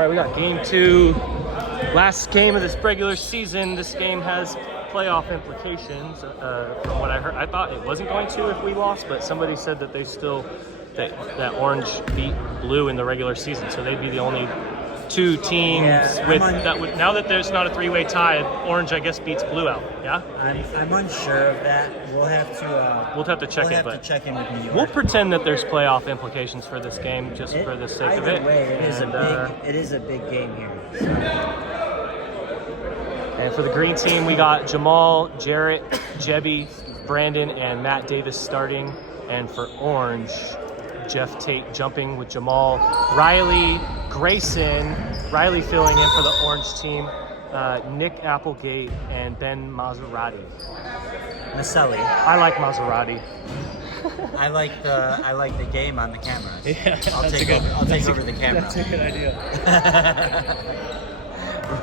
All right, we got game 2. Last game of this regular season. This game has playoff implications. From what I heard, I thought it wasn't going to if we lost, but somebody said that they still that Orange beat Blue in the regular season, so they'd be the only 2 teams now that there's not a 3-way tie. Orange, I guess, beats Blue out. Yeah. I'm unsure of that. We'll have to check it. We'll have to check in with New York. We'll pretend that there's playoff implications for this game, just for the sake of it. Way, it is a big game here. So. And for the green team, we got Jamal, Jarrett, Jebby, Brandon, and Matt Davis starting. And for Orange, Jeff Tate jumping with Jamal, Riley, Grayson, Riley filling in for the Orange team, Nick Applegate, and Ben Maserati. Maselli. I like Maserati. I like the game on the cameras. Yeah, I'll take over the camera. That's a good idea.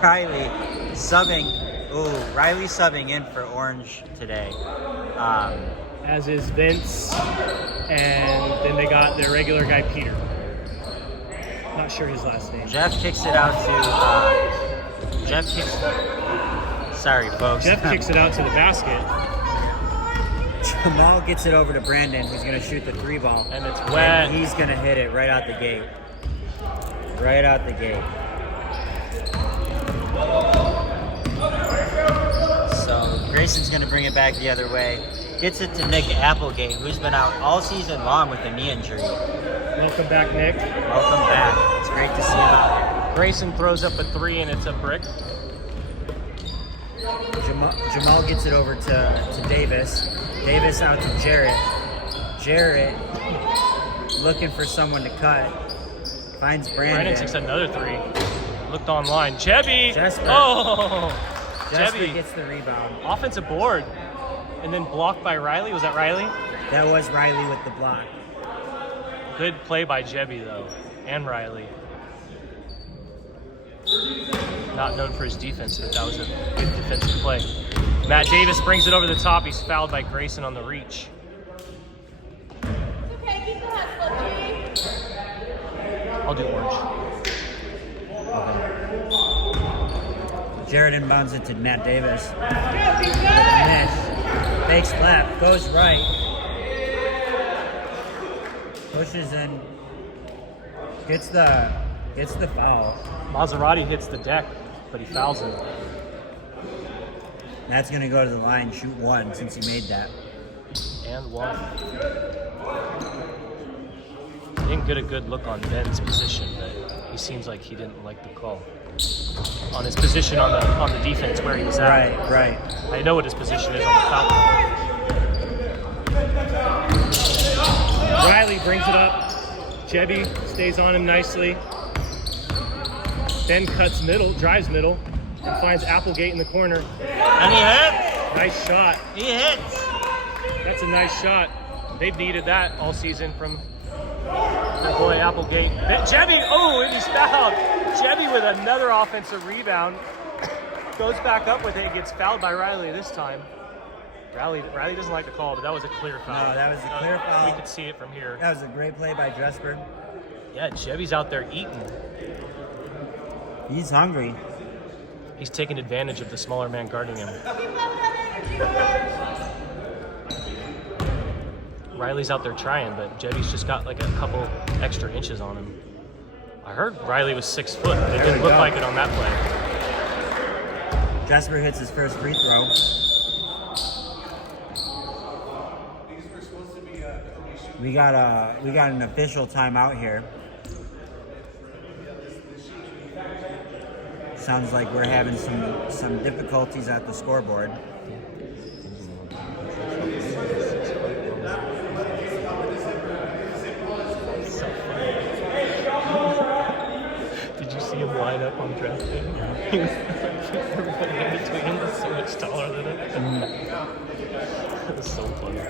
Riley subbing in for Orange today. As is Vince, and then they got their regular guy Peter. Not sure his last name. Jeff kicks it out to sorry folks. Jeff kicks it out to the basket. Jamal gets it over to Brandon, who's gonna shoot the 3 ball. And it's wet. And he's gonna hit it right out the gate. Right out the gate. So Grayson's gonna bring it back the other way. Gets it to Nick Applegate, who's been out all season long with a knee injury. Welcome back, Nick. Welcome back. It's great to see him out there. Grayson throws up a 3, and it's a brick. Jamal gets it over to Davis. Davis out to Jarrett. Jarrett looking for someone to cut. Finds Brandon. Brandon takes another 3. Looked online. Jebby! Jesper. Oh! Jesper Jebby gets the rebound. Offensive board. And then blocked by Riley. Was that Riley? That was Riley with the block. Good play by Jebby, though. And Riley. Not known for his defense, but that was a good defensive play. Matt Davis brings it over the top. He's fouled by Grayson on the reach. Okay, keep the hustle, G. I'll do Orange. Okay. Jarrett inbounds it to Matt Davis. Miss. Fakes left, goes right. Pushes in. Gets the foul. Maserati hits the deck, but he fouls him. That's gonna go to the line, shoot 1 since he made that. And 1. Didn't get a good look on Ben's position, but he seems like he didn't like the call. On his position on the defense where he was at. Right. I know what his position is on the foul. Riley brings it up. Jebby stays on him nicely. Ben cuts middle, drives middle, and finds Applegate in the corner. And he hits! Nice shot. He hits! That's a nice shot. They've needed that all season from their boy Applegate. Jebby, and he's fouled. Jebby with another offensive rebound. Goes back up with it, gets fouled by Riley this time. Riley doesn't like the call, but that was a clear foul. No, that was a clear foul. We could see it from here. That was a great play by Jesper. Yeah, Jebby's out there eating. He's hungry. He's taking advantage of the smaller man guarding him. Riley's out there trying, but Jebby's just got like a couple extra inches on him. I heard Riley was 6 foot, but it didn't look like it on that play. Jesper hits his first free throw. We got an official timeout here. Sounds like we're having some difficulties at the scoreboard. Did you see him line up on draft day? Everybody in between him was so much taller than him. That was so funny.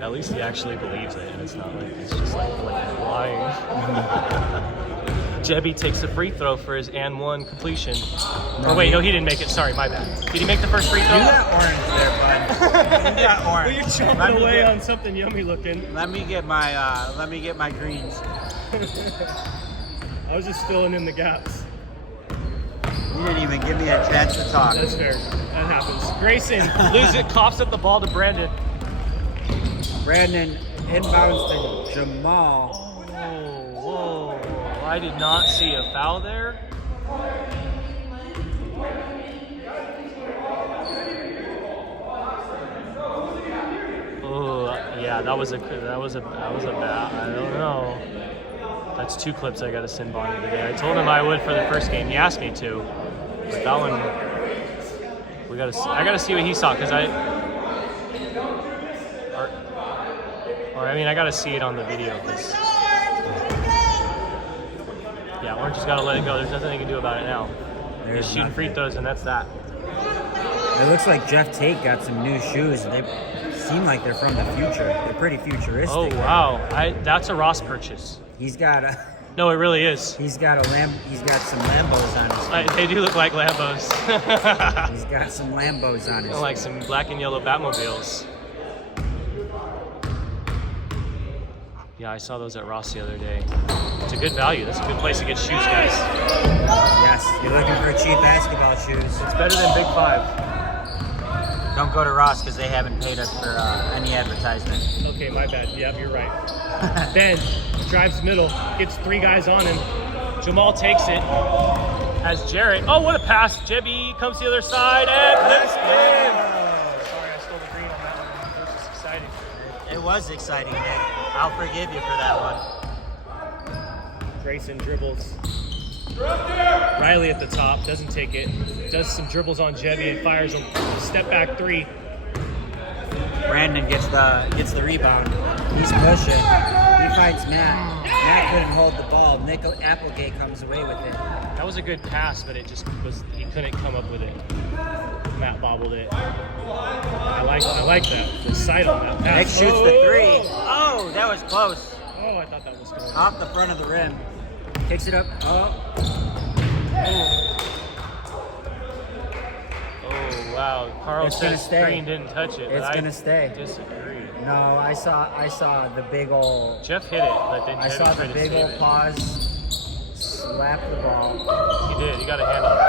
At least he actually believes it, and it's not like he's just like lying. Jebby takes a free throw for his and 1 completion. No, he didn't make it. Sorry, my bad. Did he make the first free throw? You got orange there, bud. You got orange. Well, you're chomping away on something yummy looking. Let me get my greens. I was just filling in the gaps. You didn't even give me a chance to talk. That's fair. That happens. Grayson loses it, coughs up the ball to Brandon. Brandon inbounds to Jamal. Whoa. I did not see a foul there. Oh, yeah, that was a bad. I don't know. That's 2 clips I got to send Bonnie today. I told him I would for the first game. He asked me to, but that one I got to see what he saw because I got to see it on the video. 'Cause, yeah, Orange just got to let it go. There's nothing they can do about it now. He's shooting free throws, and that's that. It looks like Jeff Tate got some new shoes. They seem like they're from the future. They're pretty futuristic. Oh wow, that's a Ross purchase. He's got a. No, it really is. He's got some Lambos on his feet. They do look like Lambos. He's got some Lambos on his feet. Like some black and yellow Batmobiles. Yeah, I saw those at Ross the other day. It's a good value. That's a good place to get shoes, guys. Yes, you're looking for cheap basketball shoes. It's better than Big Five. Don't go to Ross because they haven't paid us for any advertisement. Okay, my bad. Yep, you're right. Ben drives middle, gets 3 guys on him. Jamal takes it. Has Jarrett. Oh, what a pass. Jebby comes to the other side and flips in. Sorry, I stole the green on that one. That was just exciting. It was exciting, Nick. I'll forgive you for that one. Grayson dribbles. Riley at the top, doesn't take it. Does some dribbles on Jebby and fires a step back 3. Brandon gets the rebound. He's pushing. He fights Matt. Matt couldn't hold the ball. Nick Applegate comes away with it. That was a good pass, but it just was, he couldn't come up with it. Matt bobbled it. I like that. The sight on that pass. Nick shoots the 3. Oh, that was close. Oh, I thought that was going. Off the front of the rim. Kicks it up. Oh, wow. Carl It's gonna says stay. Green didn't touch it. It's but gonna I stay. disagree. no, I saw the big old. Jeff hit it, but then I Jebby saw the tried to big save old it. pause. Slap the ball. He did. He got a hand on it.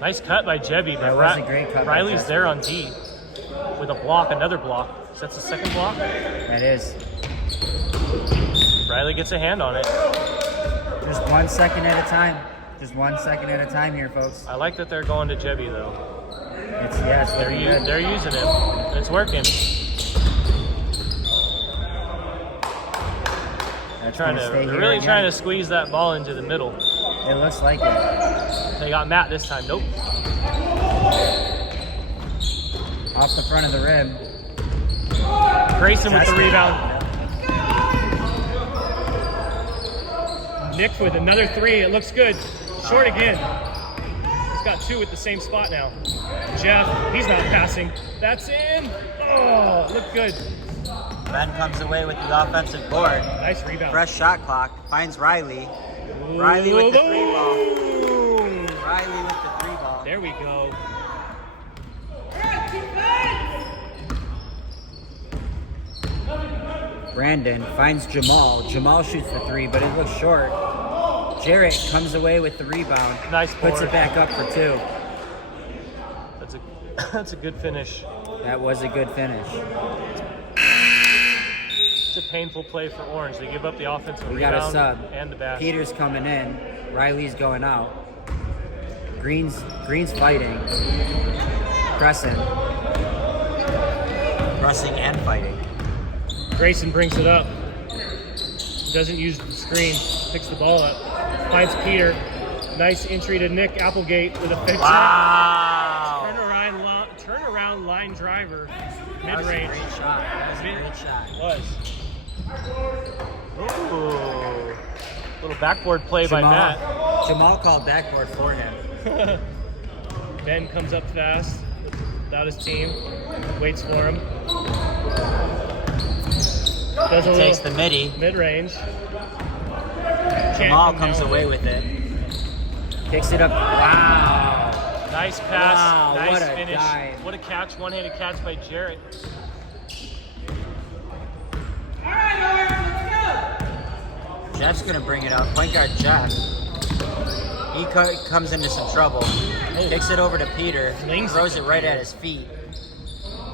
Nice cut by Jebby, but That was a great cut by Riley's Jebby. there on D with a block, another block. So that's the second block. That is. Riley gets a hand on it. Just 1 second at a time. Just 1 second at a time here, folks. I like that they're going to Jebby though. It's looking good. They're using him. It's working. They're really trying to squeeze that ball into the middle. It looks like it. They got Matt this time. Nope. Off the front of the rim. Grayson with the That's- rebound. Nick with another 3. It looks good. Short again. He's got 2 at the same spot now. Jeff, he's not passing. That's in. Oh, looked good. Ben comes away with the offensive board. Nice rebound. Fresh shot clock. Finds Riley. Riley with the 3 ball. Riley with the 3 ball. There we go. Brandon finds Jamal. Jamal shoots the 3, but it looks short. Jarrett comes away with the rebound. Nice Puts board. it back up for 2. That's a good finish. That was a good finish. It's a painful play for Orange. They give up the offensive We got a rebound sub. and the basket. Peter's coming in. Riley's going out. Green's fighting. Pressing and fighting. Grayson brings it up. Doesn't use the screen. Picks the ball up. Finds Peter. Nice entry to Nick Applegate with a fix. Wow. Turnaround line driver. That was a Mid-range. great shot. That was a great shot. Was. Ooh. Little backboard play by Matt. Jamal called backboard for him. Ben comes up fast without his team. Waits for him. Does a Takes the little midi. mid-range. Jamal comes away with it. Picks it up. Wow. Nice pass. Wow, Nice what a finish. dive. What a catch. One-handed catch by Jarrett. Jeff's gonna bring it up. Point guard Jeff. He comes into some trouble. Kicks it over to Peter. Throws it right at his feet.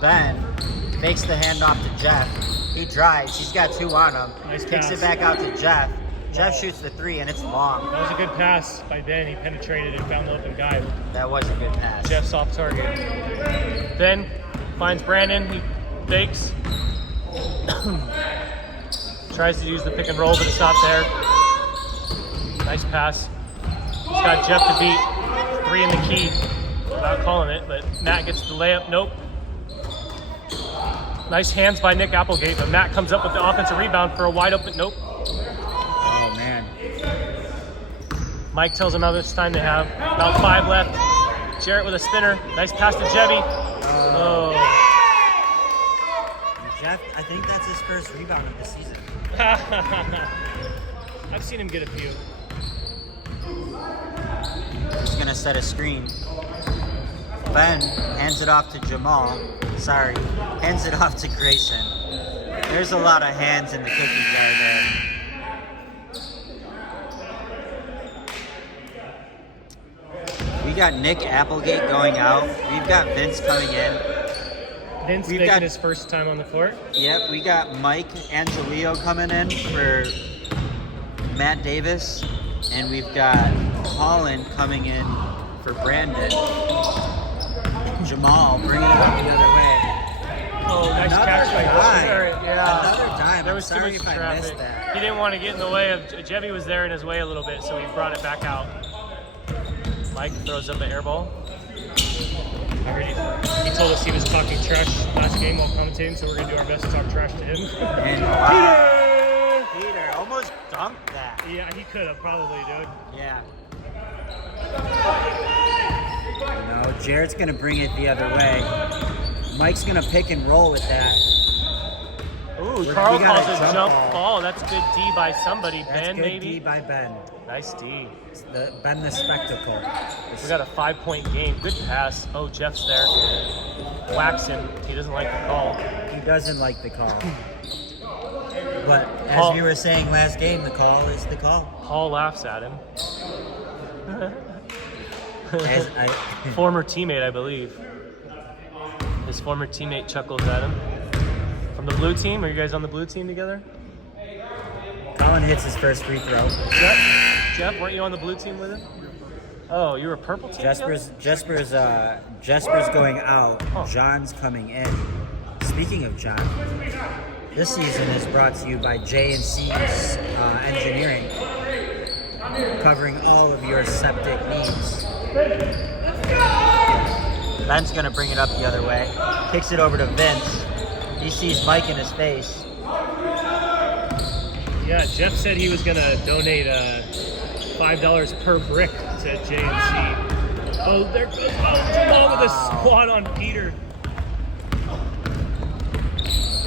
Ben fakes the handoff to Jeff. He drives. He's got 2 on him. Nice Kicks pass. it back out to Jeff. Jeff shoots the 3, and it's long. That was a good pass by Ben. He penetrated and found the open guy. That was a good pass. Jeff's off target. Ben finds Brandon. He fakes. Tries to use the pick and roll, but it's not there. Nice pass. He's got Jeff to beat. 3 in the key. Without calling it, but Matt gets the layup. Nope. Nice hands by Nick Applegate, but Matt comes up with the offensive rebound for a wide open. Nope. Oh, man. Mike tells him how much time they have. About 5 left. Jarrett with a spinner. Nice pass to Jebby. Oh. Jeff, I think that's his first rebound of the season. I've seen him get a few. He's going to set a screen. Ben hands it off to Jamal. Sorry. Hands it off to Grayson. There's a lot of hands in the cookie jar there. We got Nick Applegate going out. We've got Vince coming in. Vince making his first time on the court. Yep, we got Mike Angelillo coming in for Matt Davis. And we've got Colin coming in for Brandon. Jamal bringing it up the other way. Oh, nice Another catch by time. Jarrett. Yeah. Another time. There was I'm sorry too if much I traffic. missed that. He didn't want to get in the way of Jebby was there in his way a little bit, so he brought it back out. Mike throws up an air ball. I heard he told us he was talking trash last game while commentating, so we're gonna do our best to talk trash to him. And wow, Peter almost dunked that. Yeah, he could have probably, dude. Yeah. No, Jarrett's gonna bring it the other way. Mike's gonna pick and roll with that. Ooh, Carl we got calls a a jump jump ball. That's good D by somebody. That's Ben, good maybe? D by Ben. Nice D. It's Ben the Spectacle. We got a 5-point game. Good pass. Oh, Jeff's there. Whacks him. He doesn't like the call. He doesn't like the call. But as Paul- we were saying last game, the call is the call. Paul laughs at him. As I, Former teammate, I believe. His former teammate chuckles at him. From the blue team? Are you guys on the blue team together? Colin hits his first free throw. Jeff, weren't you on the blue team with him? Oh, you were purple team? Jasper's going out. Huh. John's coming in. Speaking of John, this season is brought to you by J&C's Engineering, covering all of your septic needs. Ben's gonna bring it up the other way. Kicks it over to Vince. He sees Mike in his face. Yeah, Jeff said he was going to donate $5 per brick to J&C. Oh, there goes Jamal with a squat on Peter.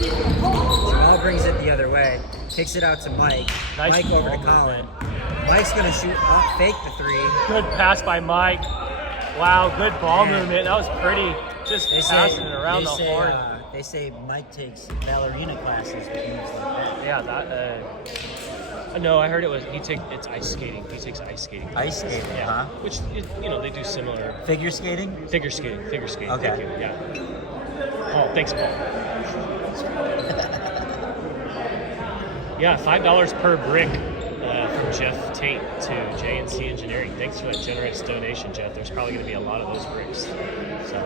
Jamal brings it the other way. Kicks it out to Mike. Nice Mike over to ball Colin. movement. Mike's gonna shoot fake the 3. Good pass by Mike. Wow, good ball Man. movement. That was pretty. Just passing it around the horn. They say Mike takes ballerina classes with moves like that. Yeah, that. No, I heard it's ice skating. He takes ice skating. Ice skating, Yeah. huh? Which they do similar. Figure skating? Figure skating. Okay. Thank you. Yeah. Oh, thanks, Paul. Yeah, $5 per brick from Jeff Tate to J&C Engineering. Thanks for that generous donation, Jeff. There's probably going to be a lot of those bricks. So.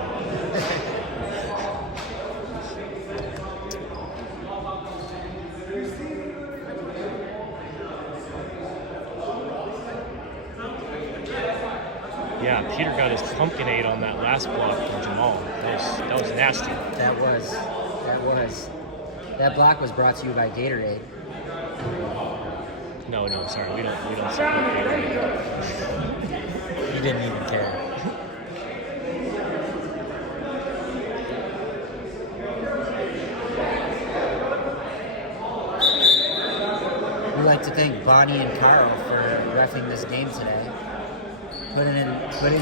Yeah, Peter got his pumpkinade on that last block from Jamal. That was nasty. That was. That block was brought to you by Gatorade. No, sorry, we don't support Gatorade. He didn't even care. We'd like to thank Bonnie and Carl for reffing this game today. Putting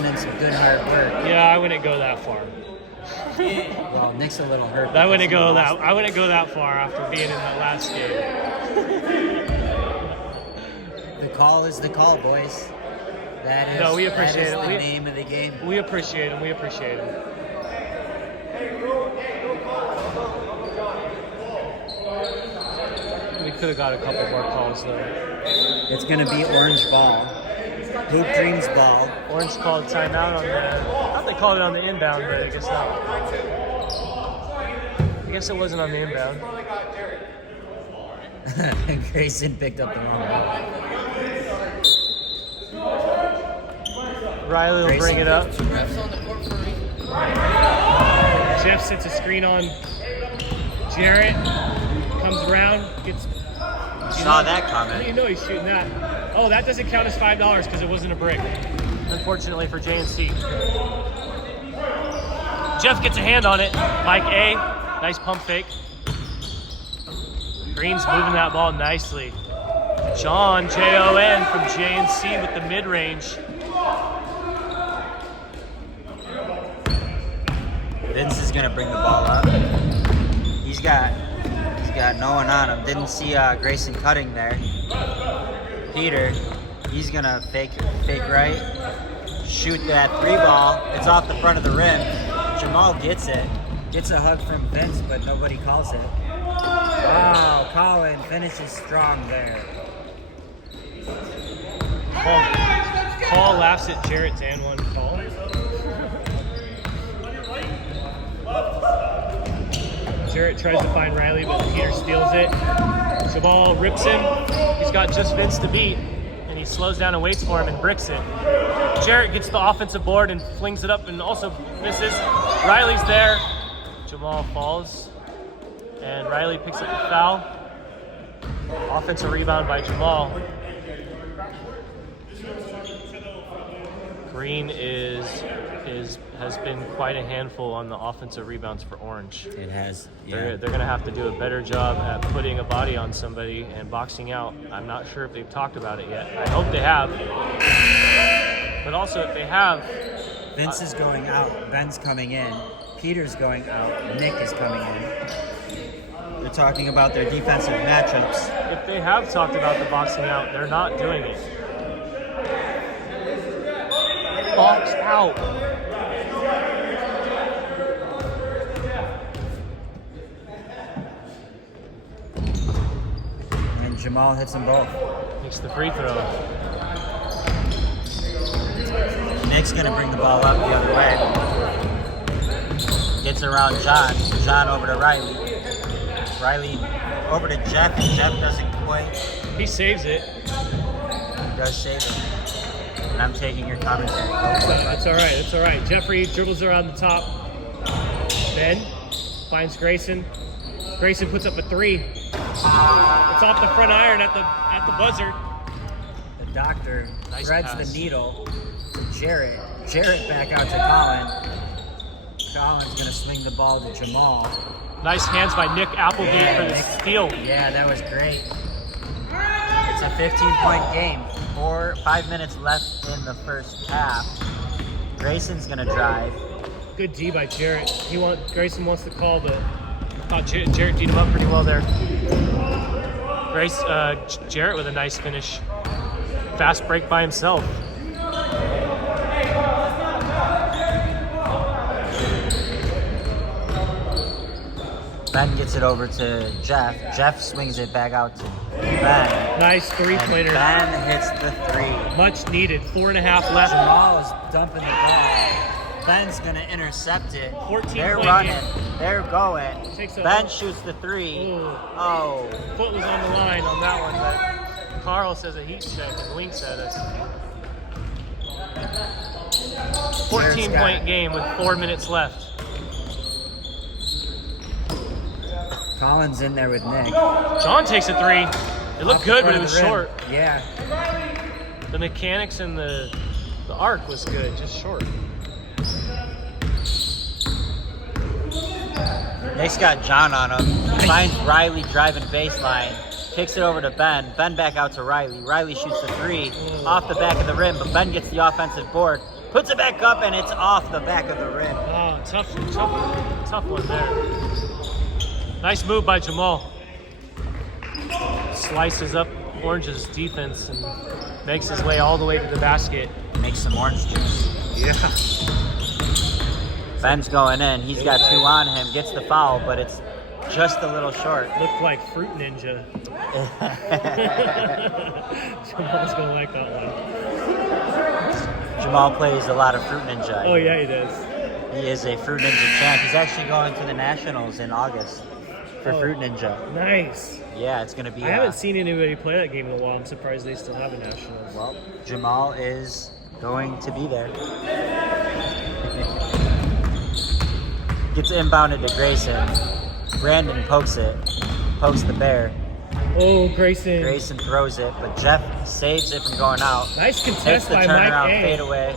in some good hard work. Yeah, I wouldn't go that far. Well, Nick's a little hurt. I wouldn't go that far after being in that last game. The call is the call, boys. That is, No, we appreciate that is it. the name of the game. We appreciate him. We appreciate him. We could have got a couple more calls though. It's going to be orange ball. Hoop Dreams ball. Orange called timeout on the. I thought they called it on the inbound, but I guess not. I guess it wasn't on the inbound. Grayson picked up the wrong ball. Riley will Grayson. bring it up. Jeff sets a screen on Jarrett. Comes around, gets. Saw that How do you comment. know he's shooting that? Oh, that doesn't count as $5 because it wasn't a brick. Unfortunately for JNC. Jeff gets a hand on it. Mike A. Nice pump fake. Green's moving that ball nicely. John, Jon from JNC with the mid-range. Vince is going to bring the ball up. He's got no one on him. Didn't see Grayson cutting there. Peter, he's going to fake right. Shoot that 3 ball. It's off the front of the rim. Jamal gets it. Gets a hug from Vince, but nobody calls it. Wow, Colin finishes strong there. Paul laughs at Jarrett's and one call. Jarrett tries to find Riley, but Peter steals it. Jamal rips him. He's got just Vince to beat, and he slows down and waits for him and bricks it. Jarrett gets the offensive board and flings it up and also misses. Riley's there. Jamal falls, and Riley picks up the foul. Offensive rebound by Jamal. Green has been quite a handful on the offensive rebounds for Orange. It has. They're going to have to do a better job at putting a body on somebody and boxing out. I'm not sure if they've talked about it yet. I hope they have. But also, if they have... Vince is going out. Ben's coming in. Peter's going out. Nick is coming in. They're talking about their defensive matchups. If they have talked about the boxing out, they're not doing it. Box out. And Jamal hits them both. Makes the free throw. Nick's going to bring the ball up the other way. Gets around John. John over to Riley. Riley over to Jeff, and Jeff doesn't quite. He saves it. He does save it. And I'm taking your commentary. That's all right. That's all right. Jeffrey dribbles around the top. Ben finds Grayson. Grayson puts up a 3. It's off the front iron at the buzzer. The doctor Nice threads pass. the needle to Jarrett. Jarrett back out to Colin. Colin's going to swing the ball to Jamal. Nice hands by Nick Appleby for the Nick. steal. Yeah, that was great. It's a 15-point game. 5 minutes left in the first half. Grayson's going to drive. Good D by Jarrett. Grayson wants the call, but I thought Jarrett D'd him up pretty well there. Jarrett with a nice finish. Fast break by himself. Ben gets it over to Jeff. Jeff swings it back out to Ben. Nice And three-pointer. Ben hits the 3. Much needed. 4.5 left. Jamal is dumping the ball. Ben's going to intercept it. 14 They're point running. game. They're going. Takes a- Ben shoots the 3. Ooh. Oh. Foot was on the line on that one, but Carl says a heat check and winks at us. 14-point game with 4 minutes left. Collins in there with Nick. John takes a 3. It looked Off the good, but front it of was the rim. short. Yeah. The mechanics and the arc was good, just short. Nick's got John on him. He finds Riley driving baseline. Kicks it over to Ben. Ben back out to Riley. Riley shoots the 3 off the back of the rim, but Ben gets the offensive board. Puts it back up, and it's off the back of the rim. Oh, tough one there. Nice move by Jamal. Slices up Orange's defense and makes his way all the way to the basket. Make some orange juice. Yeah. Ben's going in. He's got 2 on him. Gets the foul, but it's just a little short. Looked like Fruit Ninja. Jamal's gonna like that one. Jamal plays a lot of Fruit Ninja. Oh yeah, he does. He is a Fruit Ninja champ. He's actually going to the Nationals in August for Fruit Ninja. Nice. Yeah, it's going to be... I haven't seen anybody play that game in a while. I'm surprised they still have a Nationals. Well, Jamal is going to be there. Gets inbounded to Grayson. Brandon pokes the bear. Oh, Grayson. Grayson throws it, but Jeff saves it from going out. Nice Takes contest the by Mike turnaround A. fadeaway.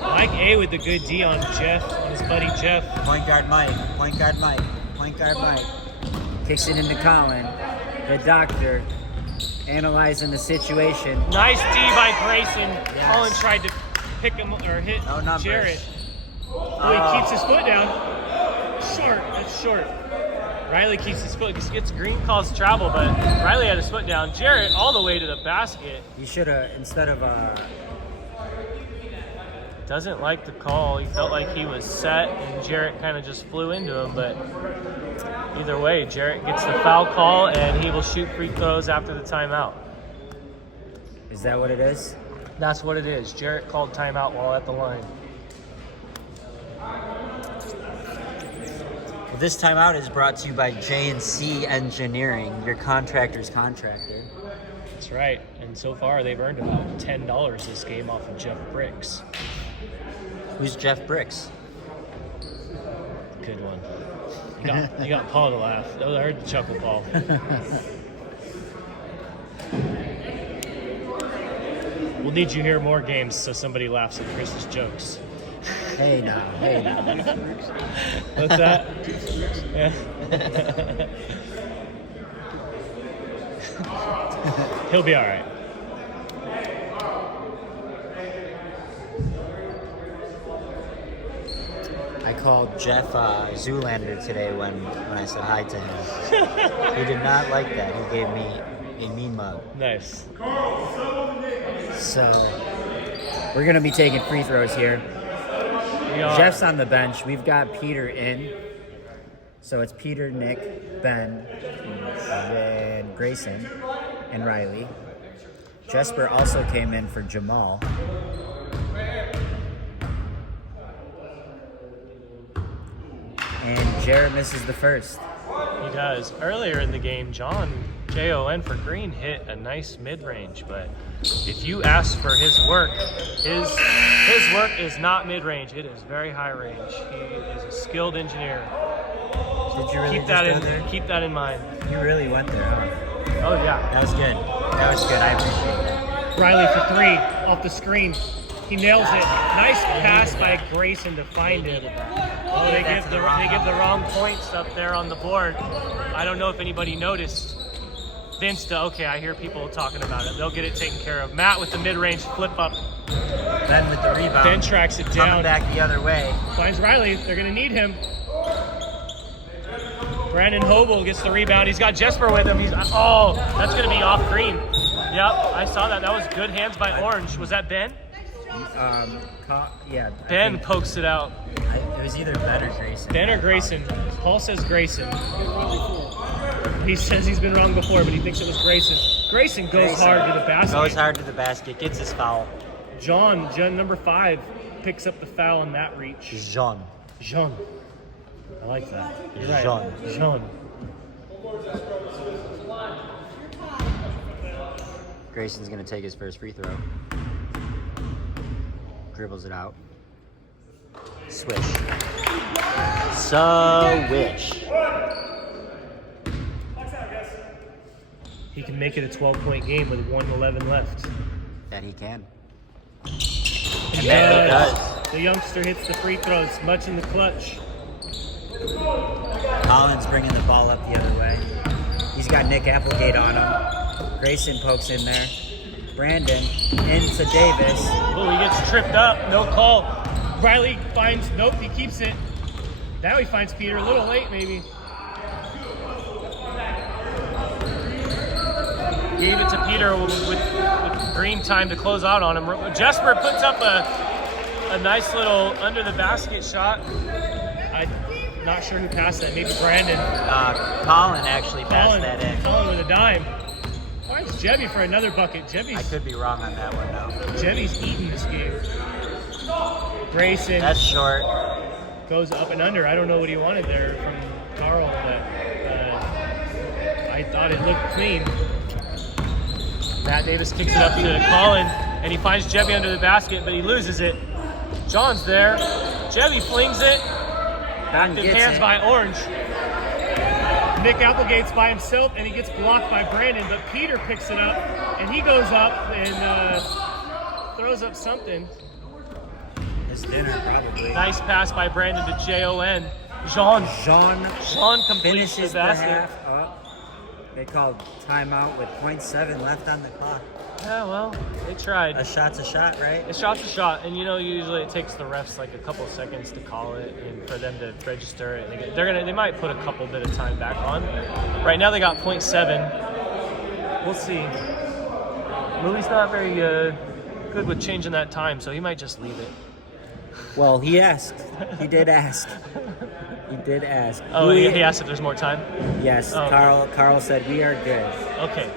Mike A with the good D on Jeff, his buddy Jeff. Point guard Mike. Point guard Mike. Point guard Mike. Kicks it into Colin. The doctor analyzing the situation. Nice D by Grayson. Yes. Colin tried to pick him or hit No numbers. Jarrett. Oh, he keeps his foot down. Short. That's short. Riley keeps his foot. He gets Green calls travel, but Riley had his foot down. Jarrett all the way to the basket. You should have, instead of Doesn't like the call. He felt like he was set, and Jarrett kind of just flew into him. But either way, Jarrett gets the foul call, and he will shoot free throws after the timeout. Is that what it is? That's what it is. Jarrett called timeout while at the line. Well, this timeout is brought to you by J&C Engineering, your contractor's contractor. That's right. And so far, they've earned about $10 this game off of Jeff Bricks. Who's Jeff Bricks? Good one. You got Paul to laugh. I heard the chuckle, Paul. We'll need you here more games so somebody laughs at Chris's jokes. Hey now. What's that? Yeah. He'll be all right. I called Jeff Zoolander today when I said hi to him. He did not like that. He gave me a mean mug. Nice. So, we're going to be taking free throws here. Jeff's on the bench. We've got Peter in. So it's Peter, Nick, Ben, and Grayson, and Riley. Jesper also came in for Jamal. And Jarrett misses the first. He does. Earlier in the game, Jon for Green hit a nice mid-range, but if you ask for his work, his work is not mid-range. It is very high range. He is a skilled engineer. Did you really Keep that just in go there? Keep that in mind. You really went there, huh? Oh yeah. That was good. That was good. I appreciate that. Riley for 3 off the screen. He nails it. Nice pass by Grayson to find him. Oh, they give the wrong points up there on the board. I don't know if anybody noticed. Vinsta, okay, I hear people talking about it. They'll get it taken care of. Matt with the mid-range flip up. Ben with the rebound. Ben tracks it Coming down. back the other way. Finds Riley. They're going to need him. Brandon Hobel gets the rebound. He's got Jesper with him. That's going to be off Green. Yep, I saw that. That was good hands by Orange. Was that Ben? Yeah. Ben pokes it out. It was either Ben or Grayson. Ben or Grayson. Paul says Grayson. He says he's been wrong before, but he thinks it was Grayson. Grayson goes hard to the basket. Goes hard to the basket. Gets his foul. John number 5, picks up the foul on that reach. Jean. I like that. You're right. Jean. Grayson's going to take his first free throw. Dribbles it out. Swish. He can make it a 12-point game with 1:11 left. That he can. He that he does. does. The youngster hits the free throws, much in the clutch. Collins bringing the ball up the other way. He's got Nick Applegate on him. Grayson pokes in there. Brandon into Davis. Oh, he gets tripped up. No call. Riley finds, nope, he keeps it. Now he finds Peter a little late, maybe. Gave it to Peter with Green time to close out on him. Jesper puts up a nice little under the basket shot. I'm not sure who passed that. Maybe Brandon. Colin actually passed that in. Colin with a dime. Finds Jebby for another bucket. I could be wrong on that one though. Jebby's eating this game. Grayson. That's short. Goes up and under. I don't know what he wanted there from Carl, but I thought it looked clean. Matt Davis kicks it up to Colin, and he finds Jebby under the basket, but he loses it. John's there. Jebby flings it. Back in hands by Orange. Nick Applegate's by himself, and he gets blocked by Brandon, but Peter picks it up, and he goes up and throws up something. His dinner, probably. Nice pass by Brandon to Jon. Jean completes finishes the basket. half up. They called timeout with 0.7 left on the clock. Yeah, well, they tried. A shot's a shot, right? A shot's a shot, and usually it takes the refs like a couple seconds to call it and for them to register it. They might put a couple bit of time back on. Right now they got 0.7. We'll see. Louie's not very good with changing that time, so he might just leave it. Well, he asked. He did ask. He did ask. Oh, he asked if there's more time? Yes. Oh, Carl said we are good. Okay.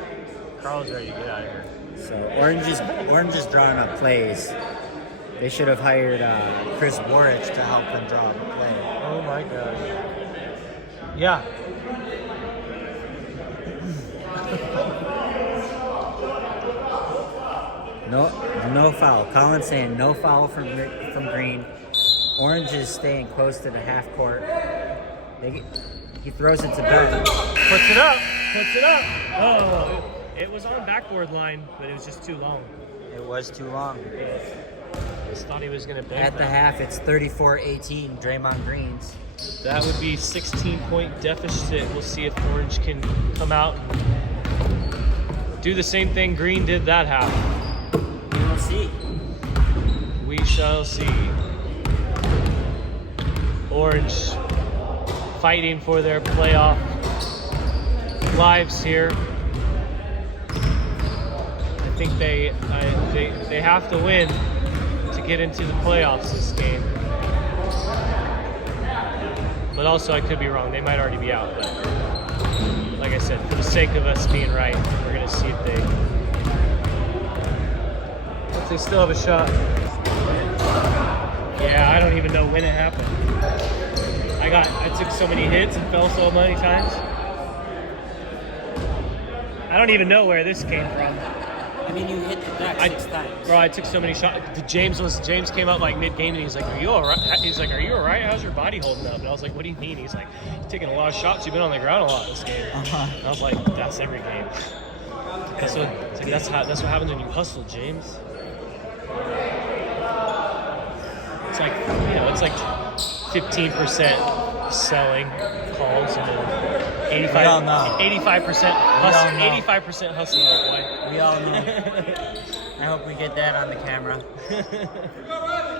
Carl's ready to get out of here. So Orange is drawing up plays. They should have hired Chris Borich to help them draw up a play. Oh my God. Yeah. No foul. Colin's saying no foul from Green. Orange is staying close to the half court. He throws it to Ben. Puts it up. Oh, it was on backboard line, but it was just too long. It was too long. I just thought he was going to bank At the half, it's 34-18, Draymond Greens. That would be 16-point deficit. We'll see if Orange can come out and do the same thing Green did that half. We will see. We shall see. Orange fighting for their playoff lives here. I think they have to win to get into the playoffs this game. But also, I could be wrong. They might already be out. But like I said, for the sake of us being right, we're going to see if they still have a shot. Yeah, I don't even know when it happened. I took so many hits and fell so many times. I don't even know where this came from. I mean, you hit the deck 6 times. Bro, I took so many shots. James came up like mid-game and he's like, "Are you all right?" He's like, "Are you all right? How's your body holding up?" And I was like, "What do you mean?" He's like, "You're taking a lot of shots. You've been on the ground a lot this game." And I was like, "That's every game." That's what happens when you hustle, James. It's like 15% selling calls and then 85% hustle. 85% hustle, boy. We all know. I hope we get that on the camera.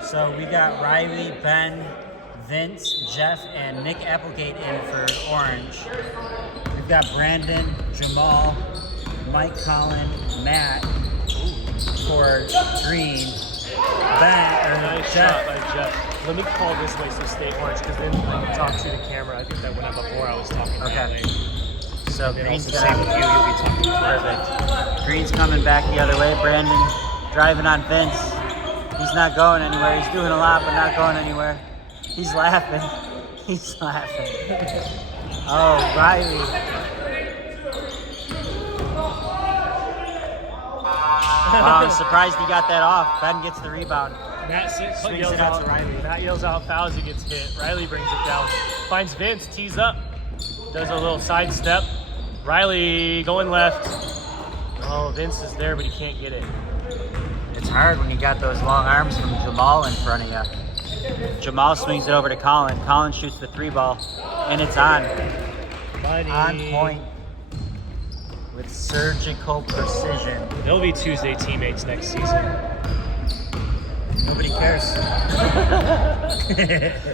So we got Riley, Ben, Vince, Jeff, and Nick Applegate in for Orange. We've got Brandon, Jamal, Mike Collin, Matt for Green. Nice Jeff. shot by Jeff. Let me call this way so stay Orange, because then I can talk to the camera. I think that went up before I was talking that way. So And Green's also same with you. You'll be talking perfect. Green's coming back the other way. Brandon driving on Vince. He's not going anywhere. He's doing a lot, but not going anywhere. He's laughing. He's laughing. Oh, Riley. Wow, I'm surprised he got that off. Ben gets the rebound. Matt Swings yells it out out to Riley. Matt yells out fouls. He gets hit. Riley brings it down. Finds Vince. Tees up. Does a little side step. Riley going left. Oh, Vince is there, but he can't get it. It's hard when you got those long arms from Jamal in front of you. Jamal swings it over to Colin. Colin shoots the 3-ball, and it's on. Money. On point. With surgical precision. They'll be Tuesday teammates next season. Nobody cares.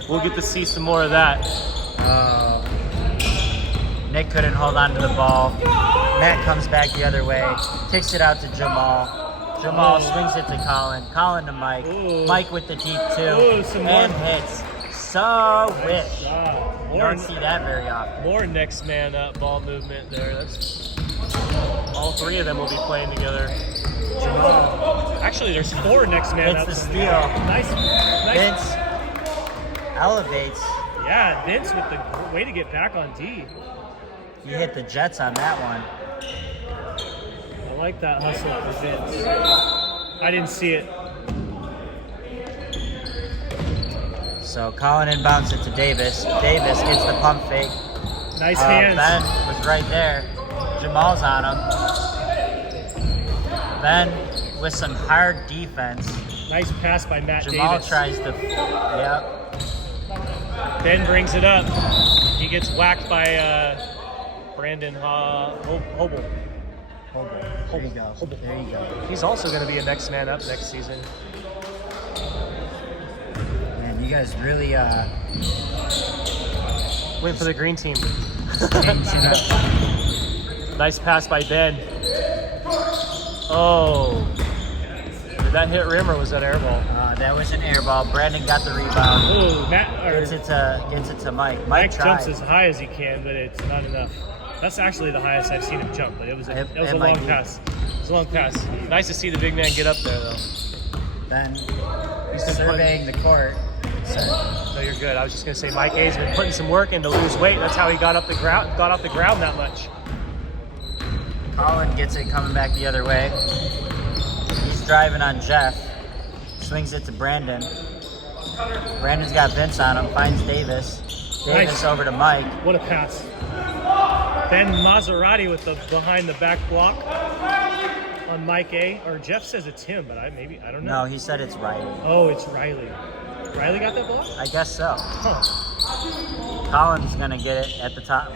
We'll get to see some more of that. Nick couldn't hold on to the ball. Matt comes back the other way, kicks it out to Jamal. Jamal swings it to Colin. Colin to Mike. Ooh. Mike with the deep two. Ooh, some more. And hits. So wish. Wow. You don't see that very often. More next man up ball movement there. That's all three of them will be playing together. Actually, there's 4 next man It's up. the steal. Nice. Vince elevates. Yeah, Vince with the way to get back on D. He hit the Jets on that one. I like that hustle for Vince. I didn't see it. So Colin inbounds it to Davis. Davis gets the pump fake. Nice hands. Ben was right there. Jamal's on him. Ben with some hard defense. Nice pass by Matt Jamal Davis. tries to. Yep. Ben brings it up. He gets whacked by Brandon Hobel. There you go. There you go. He's also going to be a next man up next season. Man, you guys really Went for the green team. changing up. Nice pass by Ben. Oh. Did that hit rim or was that air ball? That was an air ball. Brandon got the rebound. Oh, Gets it to Mike. Mike tried. jumps as high as he can, but it's not enough. That's actually the highest I've seen him jump, but it was a It long might be. pass. It was a long pass. Nice to see the big man get up there, though. Ben He's been surveying the court. No, you're good. I was just gonna say Mike A's been putting some work in to lose weight. That's how he got off the ground that much. Colin gets it coming back the other way. He's driving on Jeff. Swings it to Brandon. Brandon's got Vince on him. Finds Davis. Davis Nice. over to Mike. What a pass. Ben Maserati with the behind the back block on Mike A. Or Jeff says it's him, but I don't know. No, he said it's Riley. Oh, it's Riley. Riley got that block? I guess so. Huh. Colin's gonna get it at the top.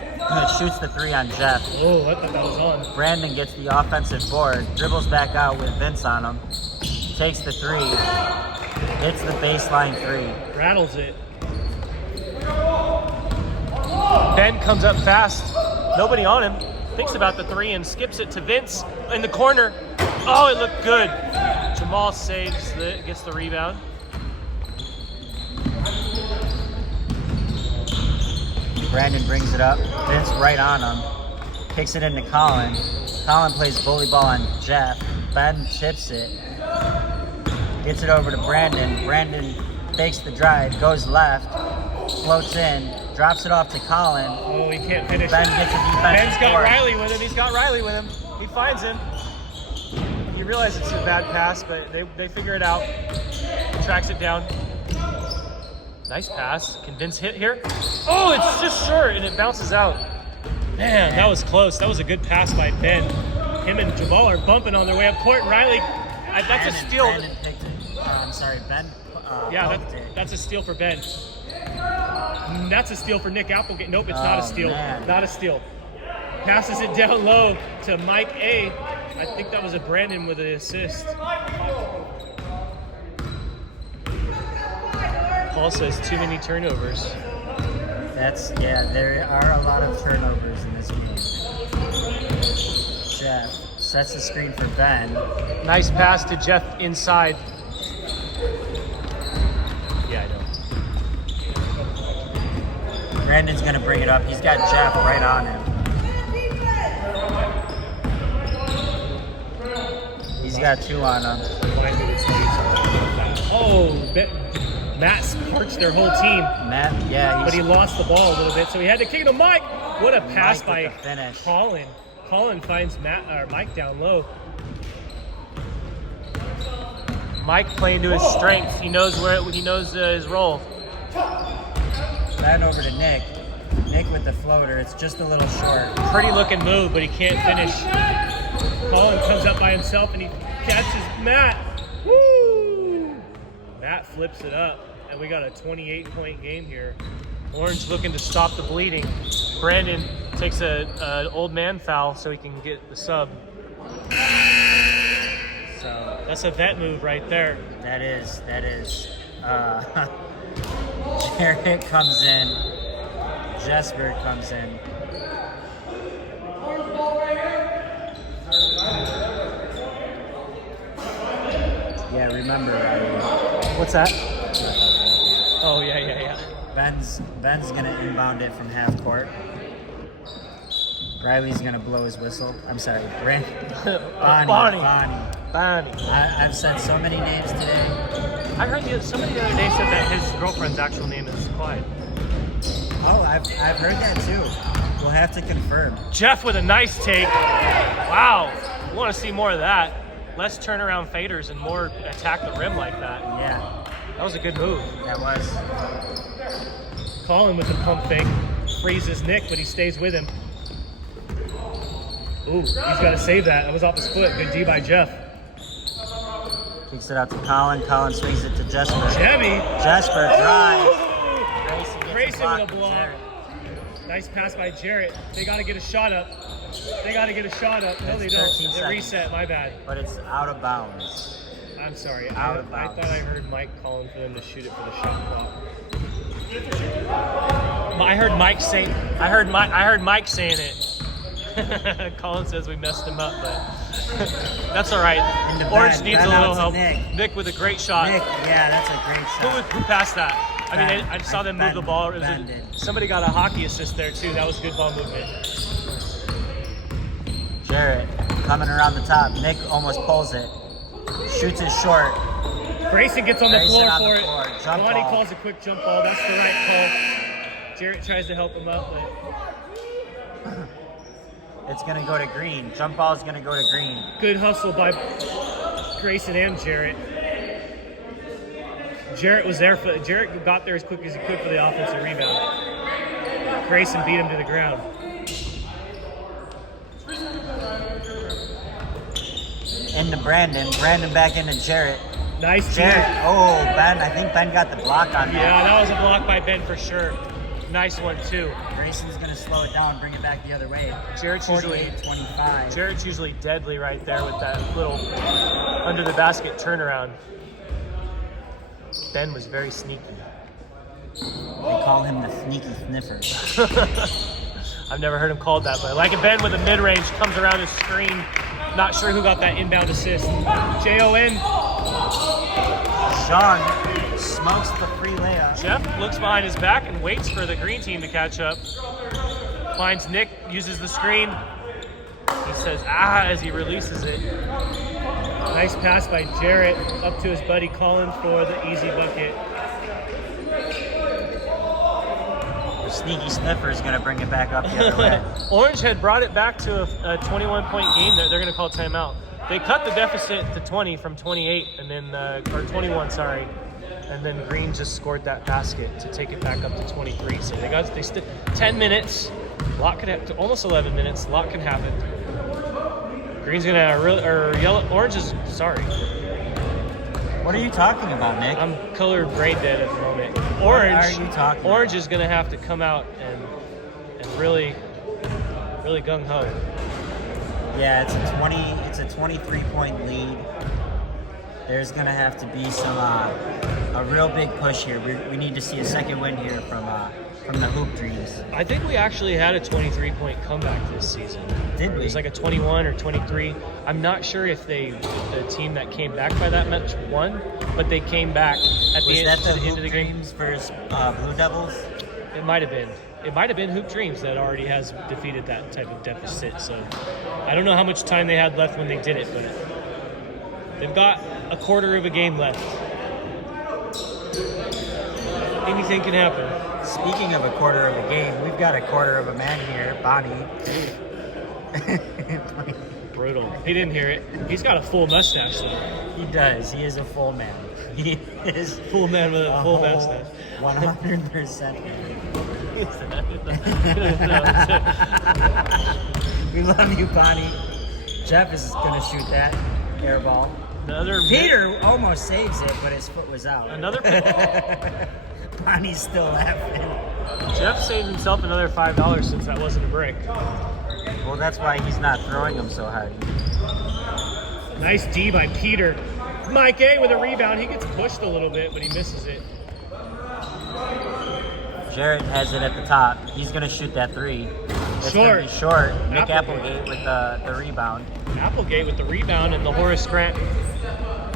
Shoots the 3 on Jeff. Oh, I thought that was on. Brandon gets the offensive board. Dribbles back out with Vince on him. Takes the 3. Hits the baseline 3. Rattles it. Ben comes up fast. Nobody on him. Thinks about the 3 and skips it to Vince in the corner. Oh, it looked good. Jamal saves it, gets the rebound. Brandon brings it up. Vince right on him. Kicks it into Colin. Colin plays bully ball on Jeff. Ben tips it. Gets it over to Brandon. Brandon fakes the drive. Goes left. Floats in. Drops it off to Colin. Oh, he can't finish. Ben gets a defensive Ben's got board. Riley with him. He's got Riley with him. He finds him. He realizes it's a bad pass, but they figure it out. Tracks it down. Nice pass. Can Vince hit here? Oh, it's just short, and it bounces out. Man, that was close. That was a good pass by Ben. Him and Jamal are bumping on their way up court. Riley, that's a steal. Brandon picked it. I'm sorry, Ben. Yeah, poked it. that's a steal for Ben. That's a steal for Nick Applegate. Nope, it's not a Oh, steal. man. Not a steal. Passes it down low to Mike A. I think that was a Brandon with an assist. Paul says too many turnovers. There are a lot of turnovers in this game. Jeff sets the screen for Ben. Nice pass to Jeff inside. Yeah, I know. Brandon's gonna bring it up. He's got Jeff right on him. He's got 2 on him. Oh, Matt sparks their whole team, Matt, yeah, but he lost the ball a little bit, so he had to kick it to Mike. What a pass Mike with by the finish. Colin. Colin finds Mike down low. Mike playing to his strengths. He knows his role. Ben over to Nick. Nick with the floater. It's just a little short. Pretty looking move, but he can't finish. Colin comes up by himself and he catches Matt. Woo! Matt flips it up, and we got a 28-point game here. Orange looking to stop the bleeding. Brandon takes an old man foul so he can get the sub. So that's a vet move right there. That is. Jarrett comes in. Jesper comes in. Yeah, remember, What's that? Oh, yeah. Ben's gonna inbound it from half court. Riley's gonna blow his whistle. I'm sorry, Bonnie. I've said so many names today. I heard somebody the other day said that his girlfriend's actual name is Clyde. Oh, I've heard that too. We'll have to confirm. Jeff with a nice take. Wow. We want to see more of that. Less turnaround faders and more attack the rim like that. Yeah, That was a good move. that was. Colin with the pump fake. Freezes Nick, but he stays with him. Ooh, he's got to save that. That was off his foot. Good D by Jeff. Kicks it out to Colin. Colin swings it to Jesper. Chevy. Jesper drives. Grayson with a block. Nice pass by Jarrett. They got to get a shot up. No, they It's don't. 13 They seconds. reset. My bad. But it's out of bounds. I'm sorry. Out I of bounds. thought I heard Mike calling for them to shoot it for the shot clock. I heard Mike saying it. Colin says we messed him up, but that's all right. In the Orange back, needs back a little out to help. Nick. Nick with a great shot. Nick, yeah, that's a great shot. Who passed that? I mean, Ben. I saw them move the ball. It was Ben did. somebody got a hockey assist there too. That was good ball movement. Jarrett coming around the top. Nick almost pulls it. Shoots it short. Grayson gets on the Grayson floor on the for floor. it. Jump Lonnie ball. calls a quick jump ball. That's the right call. Jarrett tries to help him out, but It's going to go to Green. Jump ball is going to go to Green. good hustle by Grayson and Jarrett. Jarrett got there as quick as he could for the offensive rebound. Grayson beat him to the ground. Into Brandon. Brandon back into Jarrett. Nice Jarrett. Jarrett. Oh, Ben. I think Ben got the block on Yeah, that. that was a block by Ben for sure. Nice one too. Grayson's going to slow it down, bring it back the other way. Jarrett's usually 48-25. Jarrett's usually deadly right there with that little under the basket turnaround. Ben was very sneaky. They call him the sneaky sniffer. I've never heard him called that, but I like it. Ben with a mid-range comes around his screen. Not sure who got that inbound assist. Jon. Sean smokes the free layup. Jeff looks behind his back and waits for the green team to catch up. Finds Nick, uses the screen. He says, as he releases it. Nice pass by Jarrett up to his buddy Colin for the easy bucket. The sneaky sniffer is going to bring it back up the other way. Orange had brought it back to a 21-point game. They're going to call timeout. They cut the deficit to 20 from 28, and then or 21, sorry. And then Green just scored that basket to take it back up to 23. So they 10 minutes. A lot could happen. Almost 11 minutes. A lot can happen. Green's gonna orange is sorry. What are you talking about, Nick? I'm color brain dead at the moment. What are you talking Orange about? is gonna have to come out and really gung ho. Yeah, it's a 23-point lead. There's gonna have to be some a real big push here. We need to see a second win here from the Hoop Dreams. I think we actually had a 23-point comeback this season. Did It we? was like a 21 or 23. I'm not sure if the team that came back by that much won, but they came back at Was the that end, the to the end Hoop of the game. Dreams versus Blue Devils? It might have been. It might have been Hoop Dreams that already has defeated that type of deficit. So I don't know how much time they had left when they did it, but they've got a quarter of a game left. Anything can happen. Speaking of a quarter of a game, we've got a quarter of a man here, Bonnie. Brutal. He didn't hear it. He's got a full mustache though. He does. He is a full man. He is Full man with a full whole mustache. 100%. We love you, Bonnie. Jeff is going to shoot that air ball. Another Peter almost saves it, but his foot was out. Another. Bonnie's still laughing. Jeff saved himself another $5 since that wasn't a brick. Well, that's why he's not throwing them so hard. Nice D by Peter. Mike A with a rebound. He gets pushed a little bit, but he misses it. Jarrett has it at the top. He's going to shoot that three. It's Short. gonna be short. Nick Applegate. Applegate with the rebound. Applegate with the rebound and the Horace Grant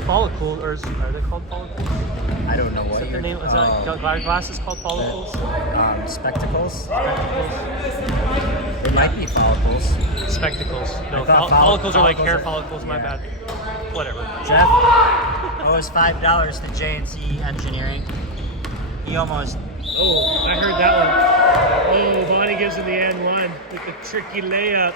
follicles, or are they called follicles? I don't know Is what that the you're name? Is that glasses called follicles? spectacles. Spectacles. It might be follicles. Spectacles. No, I thought follicles are like hair follicles follicles. My bad. Whatever. Jeff owes $5 to J&C Engineering. He almost. Oh, I heard that one. Oh, Bonnie gives him the N1 with the tricky layup.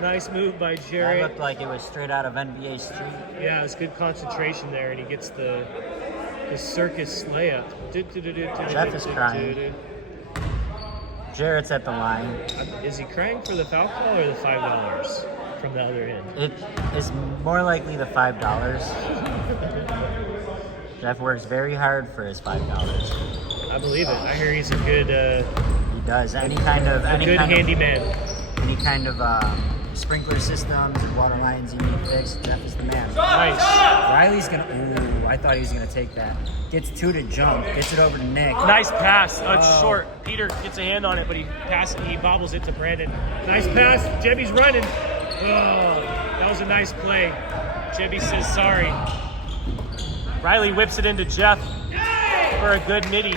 Nice move by That Jerry. looked like it was straight out of NBA Street. Yeah, it's good concentration there, and he gets the circus layup. Jeff is crying. Jarrett's at the line. Is he crying for the foul call or the $5 from the other end? It is more likely the $5. Jeff works very hard for his $5. I believe it. I hear he's a good, He does any kind of handyman. Any kind of sprinkler systems and water lines you need fixed. Jeff is the man. Nice. Riley's gonna. Ooh, I thought he was gonna take that. Gets 2 to jump. Gets it over to Nick. Nice pass. It's short. Peter gets a hand on it, but he bobbles it to Brandon. Nice pass. Jebby's running. Oh, that was a nice play. Jebby says sorry. Riley whips it into Jeff for a good midi.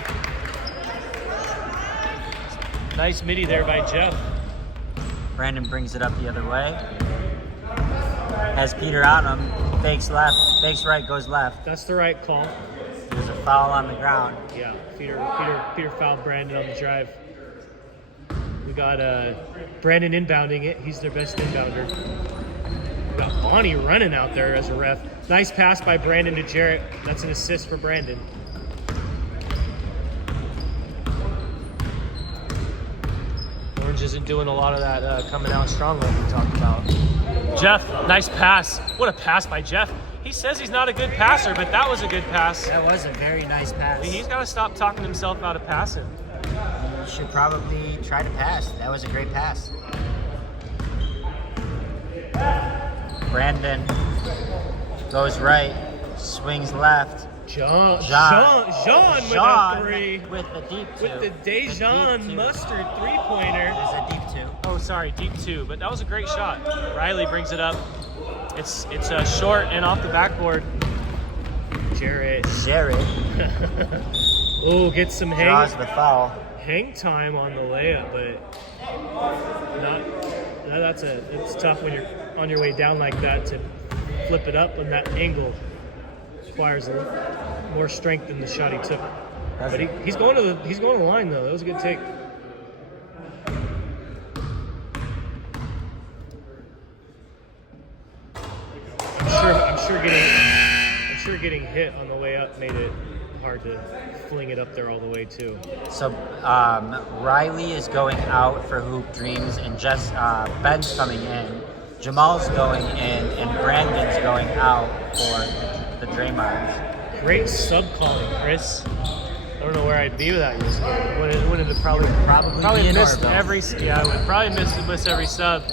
Nice midi there by Jeff. Brandon brings it up the other way. Has Peter on him. Fakes left. Fakes right. Goes left. That's the right call. There's a foul on the ground. Yeah, Peter fouled Brandon on the drive. We got Brandon inbounding it. He's their best inbounder. We got Bonnie running out there as a ref. Nice pass by Brandon to Jarrett. That's an assist for Brandon. Orange isn't doing a lot of that coming out strong like we talked about. Jeff, nice pass. What a pass by Jeff. He says he's not a good passer, but that was a good pass. That was a very nice pass. He's got to stop talking himself out of passing. He should probably try to pass. That was a great pass. Brandon goes right, swings left. Jean with a three. With the deep two. With the Dejan Mustard three-pointer. There's a deep two. Oh, sorry, deep two. But that was a great shot. Riley brings it up. It's short and off the backboard. Jarrett. Oh, gets some Draws the foul. hang time on the layup, but it's tough when you're on your way down like that to flip it up, and that angle requires more strength than the shot he took. But he's going to the line though. That was a good take. I'm sure getting hit on the way up made it hard to fling it up there all the way too. So Riley is going out for Hoop Dreams, and Ben's coming in. Jamal's going in, and Brandon's going out for the Draymonds. Great sub calling, Chris. I don't know where I'd be without you. Would have probably be in missed Orville. I would probably miss every sub.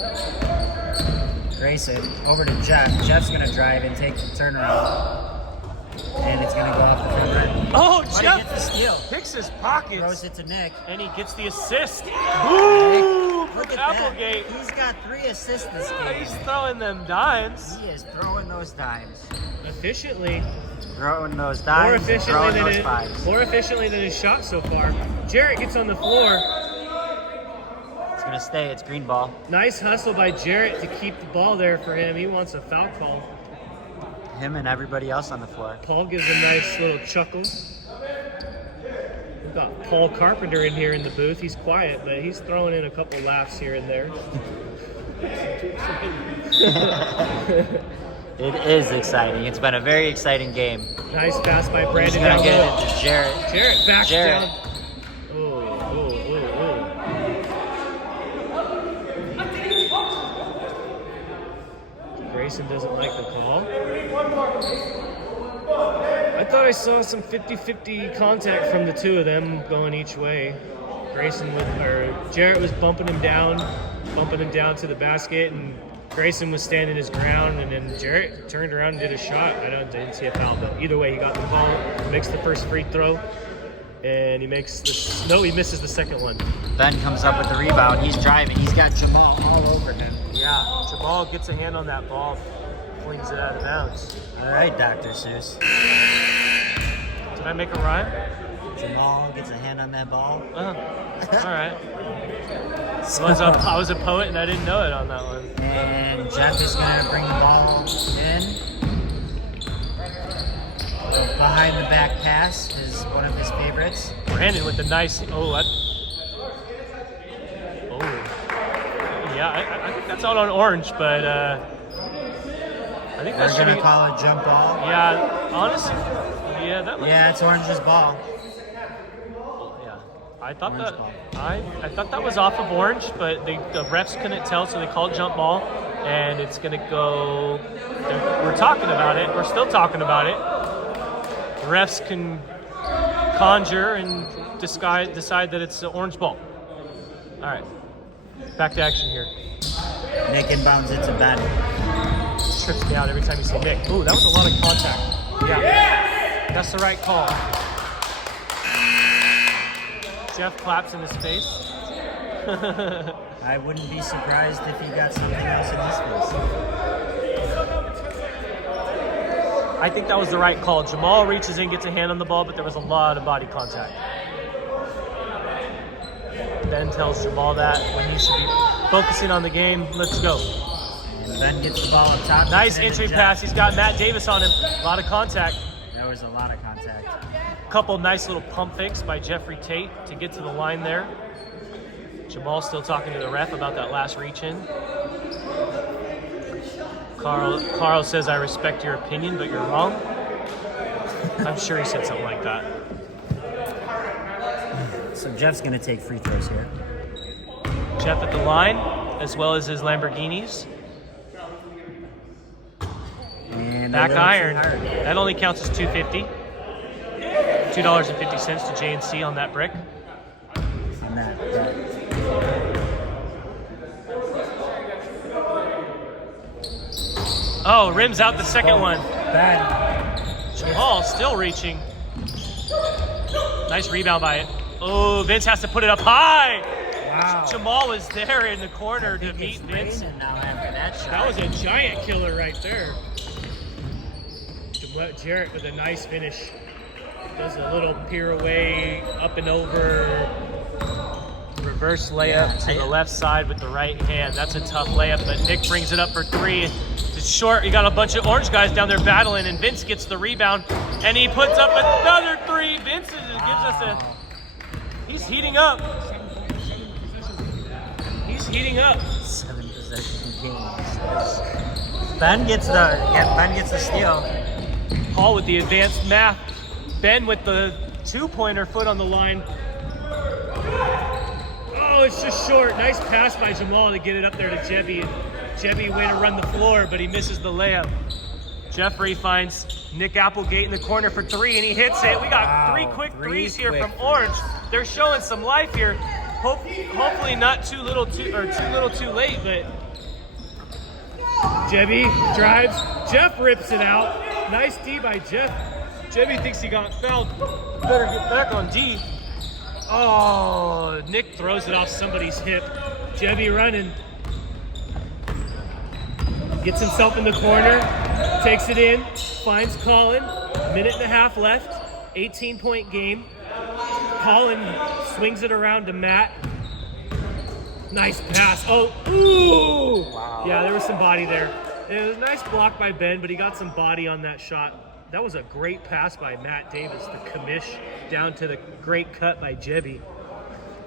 Grayson over to Jeff. Jeff's gonna drive and take the turnaround, and it's gonna go off the front rim. Oh, But he Jeff gets the steal. picks his pockets Throws it to Nick. and he gets the assist. Boom! Look From at Applegate. that. He's got 3 assists this game. He's throwing them dimes He is throwing those dimes. efficiently. Throwing those More dimes, throwing those fives. more efficiently than his shot so far. Jarrett gets on the floor. It's gonna stay. It's green ball. Nice hustle by Jarrett to keep the ball there for him. He wants a foul call. Him and everybody else on the floor. Paul gives a nice little chuckle. We've got Paul Carpenter in here in the booth. He's quiet, but he's throwing in a couple laughs here and there. It is exciting. It's been a very exciting game. Nice pass by He's Brandon. gonna down get low. it to Jarrett. Jarrett backs Jarrett. down. Oh. Grayson doesn't like the call. I thought I saw some 50-50 contact from the two of them going each way. Jarrett was bumping him down to the basket, and Grayson was standing his ground, and then Jarrett turned around and did a shot. Didn't see a foul, but either way, he got the ball, makes the first free throw, and he misses the second one. Ben comes up with the rebound. He's driving. He's got Jamal all over him. Yeah, Jamal gets a hand on that ball. flings it out of bounds. All right, Dr. Seuss. Did I make a rhyme? Jamal gets a hand on that ball. Oh, all right. I was a poet and I didn't know it on that one. And Jeff is going to bring the ball in. Behind the back pass is one of his favorites. Brandon with the nice. Yeah, I think that's out on orange, but I think that's going to call it jump ball. Yeah, honestly, yeah, that. Yeah, it's Orange's ball. Yeah, I thought Orange that. ball. I thought that was off of orange, but the refs couldn't tell, so they called jump ball, and it's gonna go. We're talking about it. We're still talking about it. The refs can conjure and decide that it's an orange ball. All right, back to action here. Nick inbounds it to Ben. Trips me out every time you say Nick. Ooh, that was a lot of contact. Yeah, that's the right call. Jeff claps in his face. I wouldn't be surprised if he got something else in his face. I think that was the right call. Jamal reaches in, gets a hand on the ball, but there was a lot of body contact. Ben tells Jamal that when he should be focusing on the game. Let's go. And Ben gets the ball up top. Nice entry pass. He's got Matt Davis on him. A lot of contact. There was a lot of contact. Couple nice little pump fakes by Jeffrey Tate to get to the line there. Jamal still talking to the ref about that last reach in. Carl says, I respect your opinion, but you're wrong. I'm sure he said something like that. So Jeff's going to take free throws here. Jeff at the line, as well as his Lamborghinis. And Back iron. That only counts as $2.50. $2.50 to J&C on that brick. On that. Oh, rims out the second one. Ben. Jamal still reaching. Nice rebound by it. Oh, Vince has to put it up high. Wow. Jamal was there in the corner to meet It's Vince. raining now after that shot. That was a giant killer right there. Jarrett with a nice finish. Does a little pirouette up and over. Reverse layup to the left side with the right hand. That's a tough layup, but Nick brings it up for three. It's short. You got a bunch of orange guys down there battling, and Vince gets the rebound, and he puts up another three. Vince gives us a... He's heating up. He's heating up. 7 possession games. Ben gets the steal. Paul with the advanced math. Ben with the two-pointer, foot on the line. Oh, it's just short. Nice pass by Jamal to get it up there to Jebby. And Jebby way to run the floor, but he misses the layup. Jeffrey finds Nick Applegate in the corner for three, and he hits it. We got three quick threes here from Orange. They're showing some life here. Hopefully not too little too late, but Jebby drives. Jeff rips it out. Nice D by Jeff. Jebby thinks he got fouled. Better get back on D. Oh, Nick throws it off somebody's hip. Jebby running. Gets himself in the corner. Takes it in. Finds Colin. Minute and a half left. 18-point game. Colin swings it around to Matt. Nice pass. Oh, ooh! Wow. Yeah, there was some body there. It was a nice block by Ben, but he got some body on that shot. That was a great pass by Matt Davis, the commish, down to the great cut by Jebby.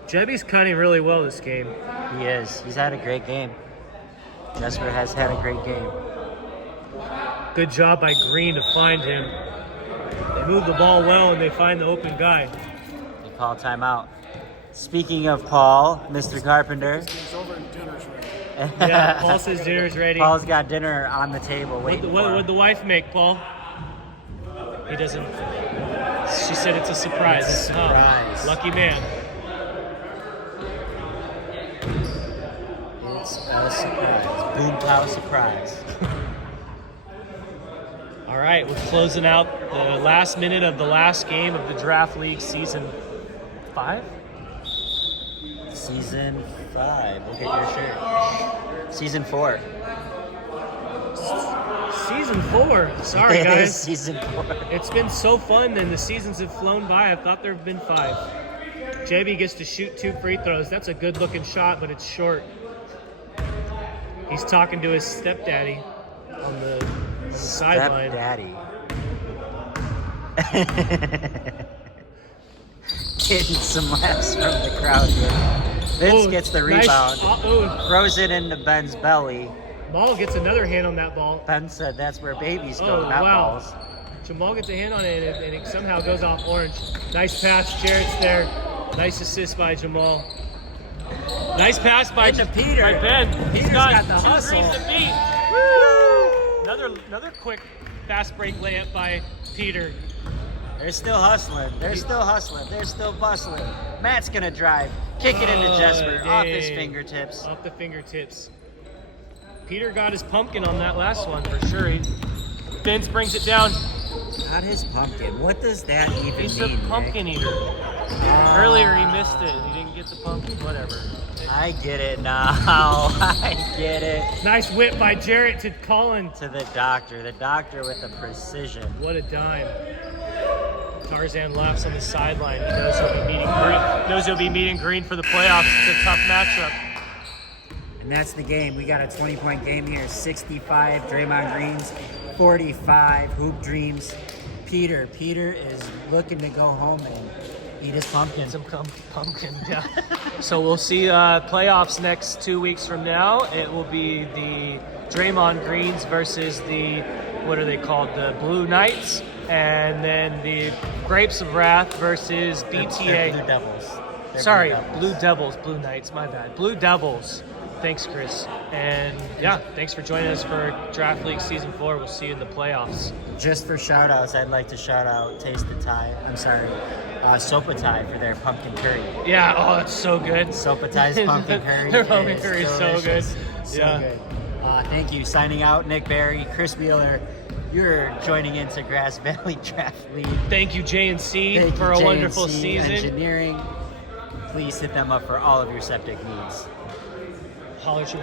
Jebby's cutting really well this game. He is. He's had a great game. Jesper has had a great game. Good job by Green to find him. They move the ball well and they find the open guy. They call timeout. Speaking of Paul, Mr. Carpenter. Yeah, Paul says dinner's ready. Paul's got dinner on the table waiting for What'd the wife make, Paul? He doesn't. She said it's a surprise. It's a surprise. Oh, lucky man. It's a surprise. Boom pow surprise. All right, we're closing out the last minute of the last game of the Draft League Season 5? Season 5. Look at your shirt. Season 4. Season 4. Sorry, guys. Season 4. It's been so fun, and the seasons have flown by. I thought there have been 5. JB gets to shoot 2 free throws. That's a good-looking shot, but it's short. He's talking to his stepdaddy on the sideline. Stepdaddy. Getting some laughs from the crowd here. Vince gets the rebound, throws it into Ben's belly. Maul gets another hand on that ball. Ben said that's where babies go, not wow. balls. Jamal gets a hand on it, and it somehow goes off Orange. Nice pass, Jarrett's there. Nice assist by Jamal. Nice pass by Peter. By Ben. He's got the 2 hustle. threes to beat. Woo! Another quick fast break layup by Peter. They're still hustling. They're still bustling. Matt's gonna drive. Kick it into Jesper. Off his dang. fingertips. Off the fingertips. Peter got his pumpkin on that last one for sure. Vince brings it down. Not his pumpkin. What does that even He's mean? the pumpkin eater. Earlier he missed it. He didn't get the pumpkin. Whatever. I get it now. I get it. Nice whip by Jarrett to Colin. To the doctor. The doctor with the precision. What a dime. Tarzan laughs on the sideline. He knows he'll be meeting Green for the playoffs. It's a tough matchup. And that's the game. We got a 20-point game here. 65 Draymond Greens, 45 Hoop Dreams. Peter is looking to go home and eat his pumpkin. Some pumpkin, yeah. So we'll see playoffs next 2 weeks from now. It will be the Draymond Greens versus the, what are they called? The Blue Knights. And then the Grapes of Wrath versus BTA. They're Blue Devils. Sorry, Blue Devils, Blue Knights, my bad. Blue Devils. Thanks, Chris. And yeah, thanks for joining us for Draft League Season 4. We'll see you in the playoffs. Just for shout-outs, I'd like to shout out Sopatai for their pumpkin curry. Yeah, oh, that's so good. Sopatai's pumpkin curry. Their pumpkin curry is so good. So Yeah. good. Thank you. Signing out, Nick Barry, Chris Wheeler. You're joining into Grass Valley Draft League. Thank you, J&C, Thank for you, a wonderful J&C season. Engineering. Please hit them up for all of your septic needs. Holler at you.